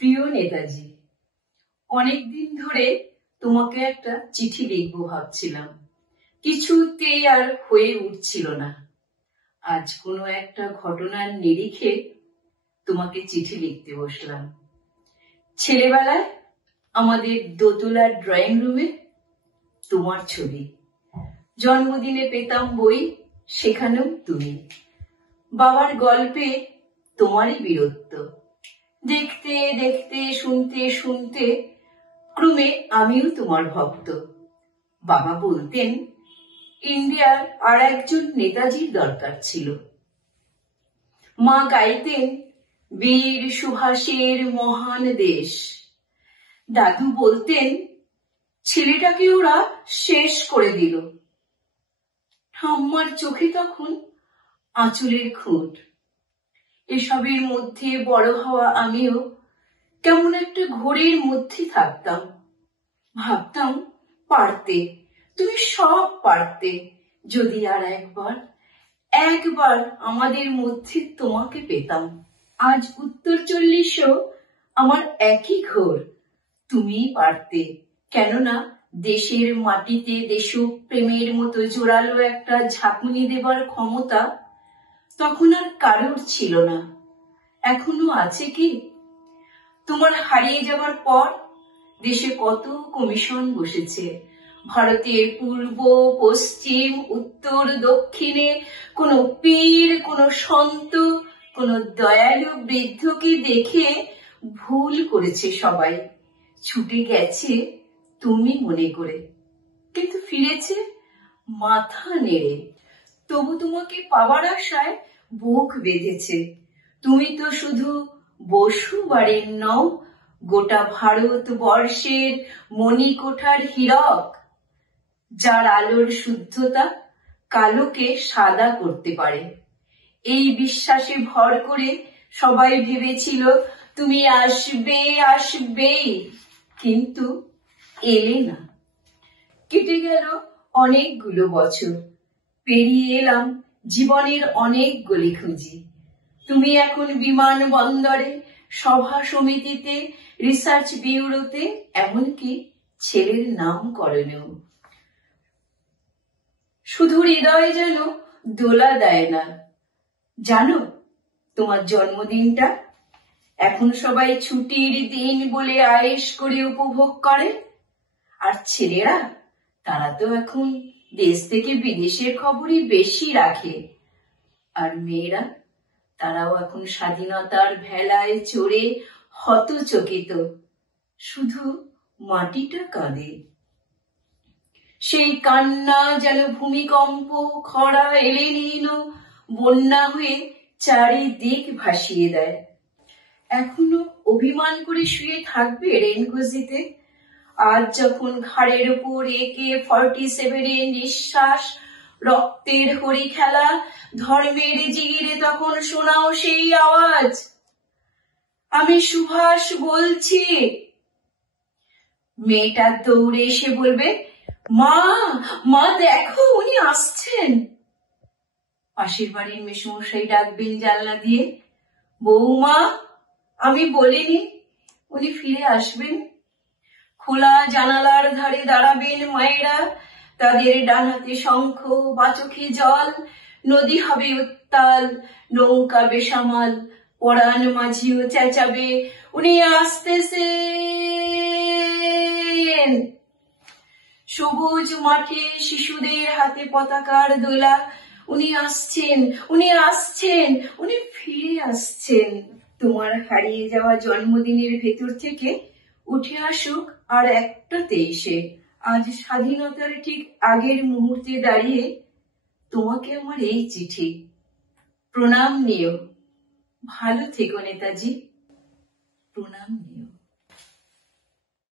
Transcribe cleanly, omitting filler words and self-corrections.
প্রিয় নেতাজি, অনেকদিন ধরে তোমাকে একটা চিঠি লিখবো ভাবছিলাম, কিছুতেই আর হয়ে উঠছিল না। আজ কোনো একটা ঘটনার নিরিখে তোমাকে চিঠি লিখতে বসলাম। ছেলেবেলায় আমাদের দোতলার ড্রয়িং রুমে তোমার ছবি, জন্মদিনে পেতাম বই, সেখানেও তুমি। বাবার গল্পে তোমারই বীরত্ব, দেখতে দেখতে শুনতে শুনতে ক্রমে আমিও তোমার ভক্ত। বাবা বলতেন ইন্ডিয়ার আর একজন নেতাজির দরকার ছিল। মা গাইতেন বীর সুভাষের মহান দেশ। দাদু বলতেন ছেলেটাকে ওরা শেষ করে দিল। ঠাম্মার চোখে তখন আঁচলের খুঁট। এসবের মধ্যে বড় হওয়া আমিও কেমন একটা ঘোরের মধ্যে থাকতাম। ভাবতাম পারতে, তুমি সব পারতে, যদি আর একবার আমাদের মধ্যে তোমাকে পেতাম। আজ উত্তর 40ও আমার একই ঘোর, তুমিই পারতে। কেননা দেশের মাটিতে দেশপ্রেমের মতো জোরালো একটা ঝাঁকুনি দেবার ক্ষমতা তখন আর কারোর ছিল না। এখনো আছে কি? তোমার হারিয়ে যাবার পর দেশে কত কমিশন বসেছে। ভারতের পূর্ব পশ্চিম উত্তর দক্ষিণে কোন পীর, কোন সন্ত, কোন দয়ালু বৃদ্ধকে দেখে ভুল করেছে সবাই, ছুটে গেছে তুমি মনে করে, কিন্তু ফিরেছে মাথা নেড়ে। তবু তোমাকে পাবার আশায় বুক বেঁধেছে। তুমি তো শুধু বসু বাড়ির নও, গোটা ভারত বর্ষের মণিকোঠার হীরক, যার আলোর শুদ্ধতা কালোকে সাদা করতে পারে। এই বিশ্বাসে ভর করে সবাই ভেবেছিল তুমি আসবেই, কিন্তু এলে না। কেটে গেল অনেকগুলো বছর, পেরিয়ে এলাম জীবনের অনেক গলি খুঁজি। তুমি এখন বিমানবন্দরে, সভা সমিতিতে, রিসার্চ ব্যুরোতে, এমনকি ছেলের নামকরণেও। শুধু হৃদয়ে যেন দোলা দেয় না। জানো তোমার জন্মদিনটা এখন সবাই ছুটির দিন বলে আয়েশ করে উপভোগ করে, আর ছেলেরা তারা তো এখন দেশ থেকে বিদেশের খবরই বেশি রাখে। আর মেয়েরা, তারাও এখন স্বাধীনতার ভেলায় চড়ে হতচকিত, শুধু মাটিটা কাঁদে। সেই কান্না যেন ভূমিকম্প, খরা, এলিনো, বন্যা হয়ে চারিদিক ভাসিয়ে দেয়। এখনো অভিমান করে শুয়ে থাকবে রেনকোজিতে? আজ যখন ঘাড়ের উপর AK-47 নিঃশ্বাস, রক্তের হরি খেলা, ধর্মের জিগিরে তখন শোনাও সেই আওয়াজ, আমি সুভাষ বলছি। মেয়েটা দৌড়ে এসে বলবে, মা দেখো উনি আসছেন। পাশের বাড়ির মেসোমশাই ডাকবেন জানলা দিয়ে, বৌমা আমি বলিনি উনি ফিরে আসবেন। খোলা জানালার ধারে দাঁড়াবেন মায়েরা, তাদের ডান হাতে শঙ্খ, বাচোখে জল। নদী হবে উত্তাল, নৌকা বেসামাল, পরাণ মাঝিও চেঁচাবে, উনি আসতেছেন। সবুজ মাঠে শিশুদের হাতে পতাকার দোলা, উনি আসছেন, উনি আসছেন, উনি ফিরে আসছেন। তোমার হারিয়ে যাওয়া জন্মদিনের ভেতর থেকে উঠে আসুক আর একটা 23-এ, আজ স্বাধীনতার ঠিক আগের মুহূর্তে দাঁড়িয়ে তোমাকে আমার এই চিঠি। প্রণাম নিও, ভালো থেকো নেতাজি, প্রণাম নিও।